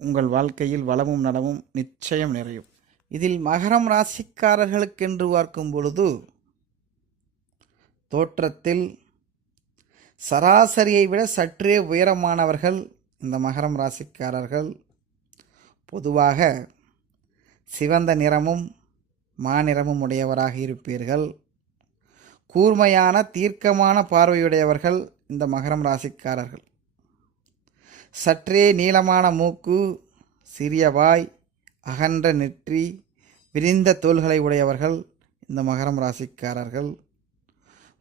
உங்கள் வாழ்க்கையில் வளமும் நலமும் நிச்சயம் நிறையும். இதில் மகரம் ராசிக்காரர்களுக்கென்று பார்க்கும் பொழுது தோற்றத்தில் சராசரியை விட சற்றே உயரமானவர்கள் இந்த மகரம் ராசிக்காரர்கள். பொதுவாக சிவந்த நிறமும் மாநிறமும் உடையவராக இருப்பீர்கள். கூர்மையான தீர்க்கமான பார்வையுடையவர்கள் இந்த மகரம் ராசிக்காரர்கள். சற்றே நீளமான மூக்கு சிறிய வாய் அகன்ற நெற்றி விரிந்த தோள்களை உடையவர்கள் இந்த மகரம் ராசிக்காரர்கள்.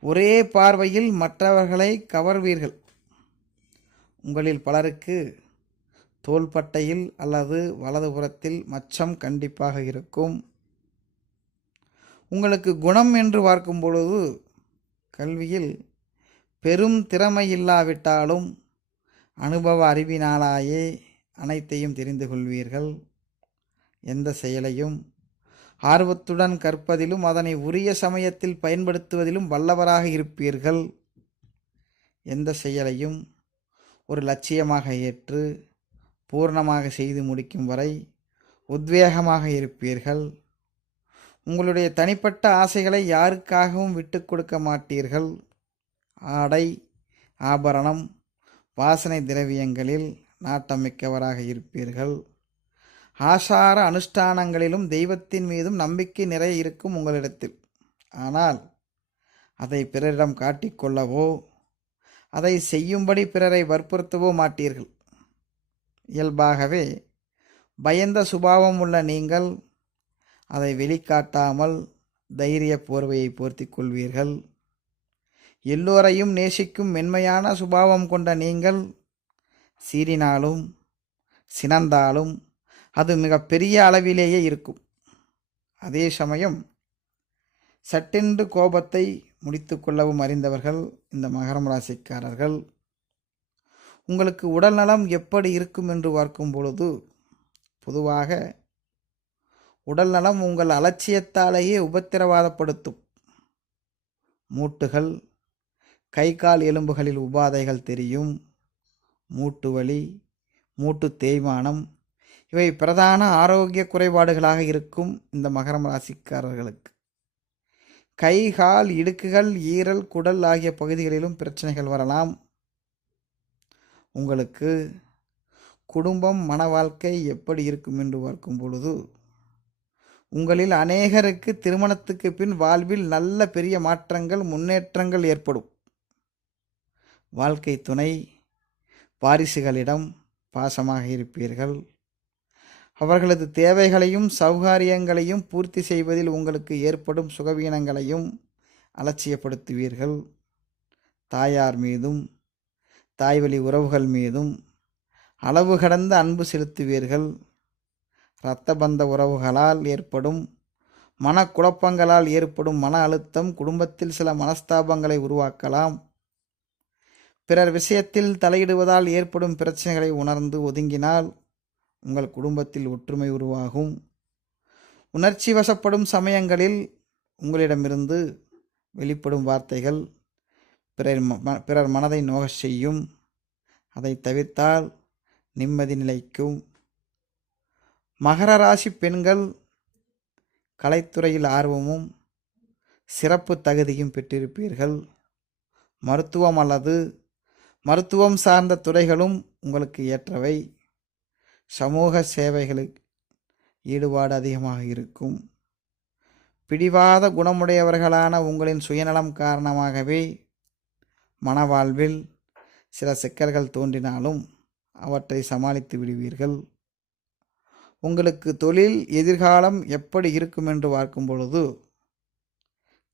ஒரே பார்வையில் மற்றவர்களை கவர்வீர்கள். உங்களில் பலருக்கு தோள்பட்டையில் அல்லது வலதுபுறத்தில் மச்சம் கண்டிப்பாக இருக்கும். உங்களுக்கு குணம் என்று பார்க்கும் பொழுது கல்வியில் பெரும் திறமை இல்லாவிட்டாலும் அனுபவ அறிவினாலாயே அனைத்தையும் தெரிந்து கொள்வீர்கள். எந்த செயலையும் ஆர்வத்துடன் கற்பதிலும் அதனை உரிய சமயத்தில் பயன்படுத்துவதிலும் வல்லவராக இருப்பீர்கள். எந்த செயலையும் ஒரு லட்சியமாக ஏற்று பூர்ணமாக செய்து முடிக்கும் வரை உத்வேகமாக இருப்பீர்கள். உங்களுடைய தனிப்பட்ட ஆசைகளை யாருக்காகவும் விட்டு கொடுக்க மாட்டீர்கள். ஆடை ஆபரணம் வாசனை திரவியங்களில் நாட்டமிக்கவராக இருப்பீர்கள். ஆசார அனுஷ்டானங்களிலும் தெய்வத்தின் மீதும் நம்பிக்கை நிறைய இருக்கும் உங்களிடத்தில். ஆனால் அதை பிறரிடம் காட்டிக்கொள்ளவோ அதை செய்யும்படி பிறரை வற்புறுத்தவோ மாட்டீர்கள். இயல்பாகவே பயந்த சுபாவம் உள்ள நீங்கள் அதை வெளிக்காட்டாமல் தைரிய போர்வையை போர்த்தி கொள்வீர்கள். எல்லோரையும் நேசிக்கும் மென்மையான சுபாவம் கொண்ட நீங்கள் சீறினாலும் சினந்தாலும் அது மிக பெரிய அளவிலேயே இருக்கும். அதே சமயம் சட்டென்று கோபத்தை முடித்து கொள்ளவும் அறிந்தவர்கள் இந்த மகரம் ராசிக்காரர்கள். உங்களுக்கு உடல் நலம் எப்படி இருக்கும் என்று பார்க்கும் பொழுது பொதுவாக உடல் நலம் உங்கள் அலட்சியத்தாலேயே உபத்திரவாதப்படுத்தும். மூட்டுகள் கை கால் எலும்புகளில் உபாதைகள் தெரியும். மூட்டு வலி மூட்டு தேய்மானம் இவை பிரதான ஆரோக்கிய குறைபாடுகளாக இருக்கும் இந்த மகரம் ராசிக்காரர்களுக்கு. கை கால் இடுக்குகள் ஈரல் குடல் ஆகிய பகுதிகளிலும் பிரச்சனைகள் வரலாம். உங்களுக்கு குடும்பம் மன வாழ்க்கை எப்படி இருக்கும் என்று பார்க்கும் பொழுது உங்களில் அநேகருக்கு திருமணத்துக்கு பின் வாழ்வில் நல்ல பெரிய மாற்றங்கள் முன்னேற்றங்கள் ஏற்படும். வாழ்க்கை துணை வாரிசுகளிடம் பாசமாக இருப்பீர்கள். அவர்களது தேவைகளையும் சௌகாரியங்களையும் பூர்த்தி செய்வதில் உங்களுக்கு ஏற்படும் சுகவீனங்களையும் அலட்சியப்படுத்துவீர்கள். தாயார் மீதும் தாய்வழி உறவுகள் மீதும் அளவு கடந்த அன்பு செலுத்துவீர்கள். இரத்த பந்த உறவுகளால் ஏற்படும் மனக்குழப்பங்களால் ஏற்படும் மன அழுத்தம் குடும்பத்தில் சில மனஸ்தாபங்களை உருவாக்கலாம். பிறர் விஷயத்தில் தலையிடுவதால் ஏற்படும் பிரச்சனைகளை உணர்ந்து ஒதுங்கினால் உங்கள் குடும்பத்தில் ஒற்றுமை உருவாகும். உணர்ச்சி வசப்படும் சமயங்களில் உங்களிடமிருந்து வெளிப்படும் வார்த்தைகள் பிறர் ம- பிறர் மனதை நோகச் செய்யும். அதை தவிர்த்தால் நிம்மதி நிலைக்கும். மகர ராசி பெண்கள் கலைத்துறையில் ஆர்வமும் சிறப்பு தகுதியும் பெற்றிருப்பீர்கள். மருத்துவம் அல்லது மருத்துவம் சார்ந்த துறைகளும் உங்களுக்கு ஏற்றவை. சமூக சேவைகளில் ஈடுபாடு அதிகமாக இருக்கும். பிடிவாத குணமுடையவர்களான உங்களின் சுயநலம் காரணமாகவே மனவாழ்வில் சில சிக்கல்கள் தோன்றினாலும் அவற்றை சமாளித்து விடுவீர்கள். உங்களுக்கு தொழில் எதிர்காலம் எப்படி இருக்கும் என்று பார்க்கும் பொழுது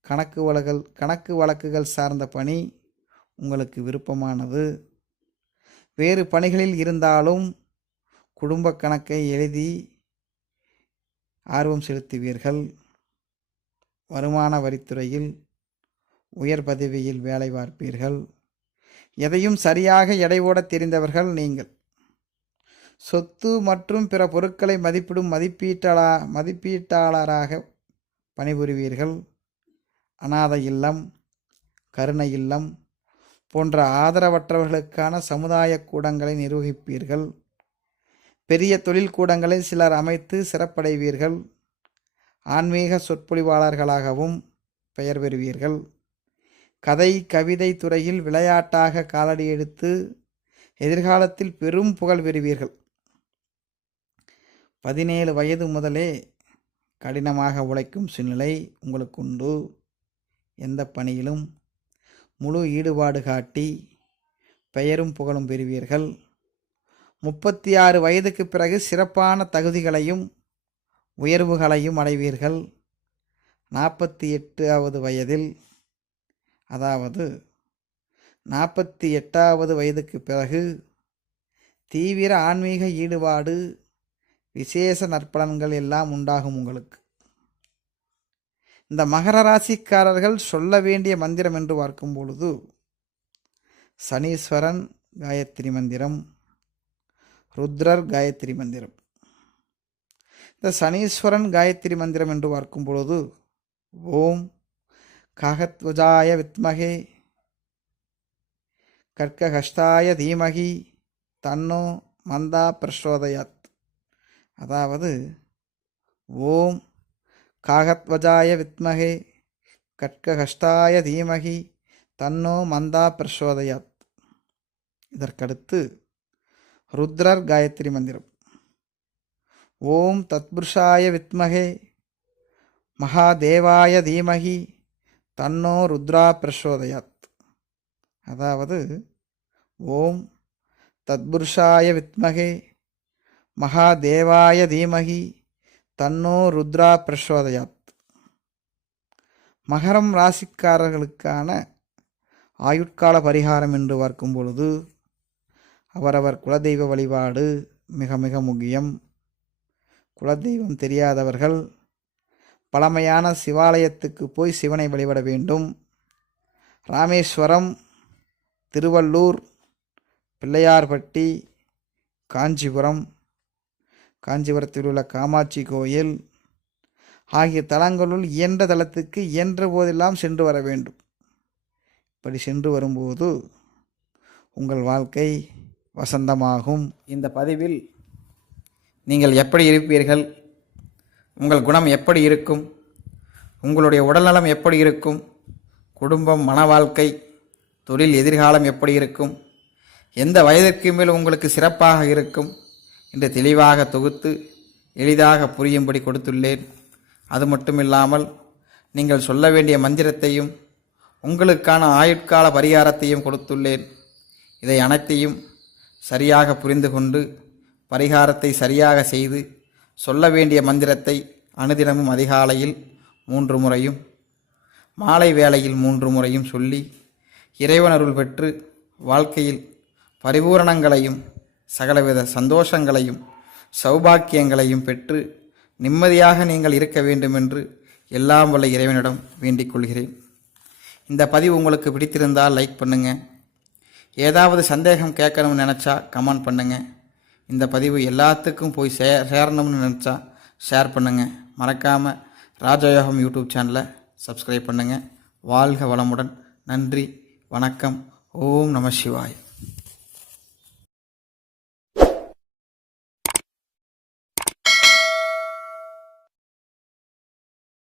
கணக்கு வழக்கல் கணக்கு வழக்குகள் சார்ந்த பணி உங்களுக்கு விருப்பமானது. வேறு பணிகளில் இருந்தாலும் குடும்ப கணக்கை எழுதி ஆர்வம் செலுத்துவீர்கள். வருமான வரித்துறையில் உயர் பதவியில் வேலை பார்ப்பீர்கள். எதையும் சரியாக எடைவோட தெரிந்தவர்கள் நீங்கள். சொத்து மற்றும் பிற பொருட்களை மதிப்பிடும் மதிப்பீட்டாளா மதிப்பீட்டாளராக பணிபுரிவீர்கள். அனாதை இல்லம் கருணை இல்லம் போன்ற ஆதரவற்றவர்களுக்கான சமுதாய கூடங்களை நிர்வகிப்பீர்கள் பெரிய தொழில் கூடங்களை சிலர் அமைத்து சிறப்படைவீர்கள். ஆன்மீக சொற்பொழிவாளர்களாகவும் பெயர் பெறுவீர்கள். கதை கவிதை துறையில் விளையாட்டாக காலடி எடுத்து எதிர்காலத்தில் பெரும் புகழ் பெறுவீர்கள். பதினேழு வயது முதலே கடினமாக உழைக்கும் சூழ்நிலை உங்களுக்கு உண்டு. எந்த பணியிலும் முழு ஈடுபாடு காட்டி பெயரும் புகழும் பெறுவீர்கள். முப்பத்தி ஆறு வயதுக்கு பிறகு சிறப்பான தகுதிகளையும் உயர்வுகளையும் அடைவீர்கள். நாற்பத்தி எட்டாவது வயதில் அதாவது நாற்பத்தி எட்டாவது வயதுக்கு பிறகு தீவிர ஆன்மீக ஈடுபாடு விசேஷ நற்பலன்கள் எல்லாம் உண்டாகும் உங்களுக்கு. இந்த மகர ராசிக்காரர்கள் சொல்ல வேண்டிய மந்திரம் என்று பார்க்கும் பொழுது சனீஸ்வரன் காயத்ரி மந்திரம் ருத்ரர் காயத்ரி மந்திரம். இந்த சனீஸ்வரன் காயத்ரி மந்திரம் என்று பார்க்கும் பொழுது ஓம் காகத்வஜாய வித்மகே கர்க்கஹஸ்தாய தீமகி தன்னோ மந்தா பிரசோதயாத். அதாவது ஓம் காகத்வஜாய வித்மகே கட்கஹஸ்தாய தீமகி தன்னோ மந்தா பிரசோதயாத். இதற்கடுத்து ருத்ரர் காயத்ரி மந்திரம். ஓம் தத்புருஷாய வித்மகே மகாதேவாய தீமகி தன்னோ ருத்ரா பிரசோதயாத். அதாவது ஓம் தத்புருஷாய வித்மகே மகாதேவாய தீமகி தன்னோ ருத்ரா பிரசோதயாத் மகரம் ராசிக்காரர்களுக்கான ஆயுட்கால பரிகாரம் என்று பார்க்கும் பொழுது அவரவர் குலதெய்வ வழிபாடு மிக மிக முக்கியம். குலதெய்வம் தெரியாதவர்கள் பழமையான சிவாலயத்துக்கு போய் சிவனை வழிபட வேண்டும். ராமேஸ்வரம் திருவள்ளூர் பிள்ளையார்பட்டி காஞ்சிபுரம் காஞ்சிபுரத்தில் உள்ள காமாட்சி கோயில் ஆகிய தலங்களுள் இயன்ற தலத்துக்கு இயன்ற போதெல்லாம் சென்று வர வேண்டும். இப்படி சென்று வரும்போது உங்கள் வாழ்க்கை வசந்தமாகும். இந்த பதிவில் நீங்கள் எப்படி இருப்பீர்கள்? உங்கள் குணம் எப்படி இருக்கும்? உங்களுடைய உடல்நலம் எப்படி இருக்கும்? குடும்பம் மன வாழ்க்கை தொழில் எதிர்காலம் எப்படி இருக்கும்? எந்த வயதிற்கு மேல் உங்களுக்கு சிறப்பாக இருக்கும்? என்று தெளிவாக தொகுத்து எளிதாக புரியும்படி கொடுத்துள்ளேன். அது மட்டுமில்லாமல் நீங்கள் சொல்ல வேண்டிய மந்திரத்தையும் உங்களுக்கான ஆயுட்கால பரிகாரத்தையும் கொடுத்துள்ளேன். இதை அனைத்தையும் சரியாக புரிந்து கொண்டு பரிகாரத்தை சரியாக செய்து சொல்ல வேண்டிய மந்திரத்தை அனுதினமும் அதிகாலையில் மூன்று முறையும் மாலை வேளையில் மூன்று முறையும் சொல்லி இறைவனருள் பெற்று வாழ்க்கையில் பரிபூரணங்களையும் சகலவித சந்தோஷங்களையும் சௌபாக்கியங்களையும் பெற்று நிம்மதியாக நீங்கள் இருக்க வேண்டும் என்று எல்லாம் வல்ல இறைவனிடம் வேண்டிக் கொள்கிறேன். இந்த பதிவு உங்களுக்கு பிடித்திருந்தால் லைக் பண்ணுங்கள் ஏதாவது சந்தேகம் கேட்கணும்னு நினச்சா கமெண்ட் பண்ணுங்கள் இந்த பதிவு எல்லாத்துக்கும் போய் சே சேரணும்னு நினச்சா ஷேர் பண்ணுங்கள் மறக்காமல் ராஜயோகம் யூடியூப் சேனலை சப்ஸ்கிரைப் பண்ணுங்கள் வாழ்க வளமுடன். நன்றி வணக்கம். ஓம் நம சிவாய்.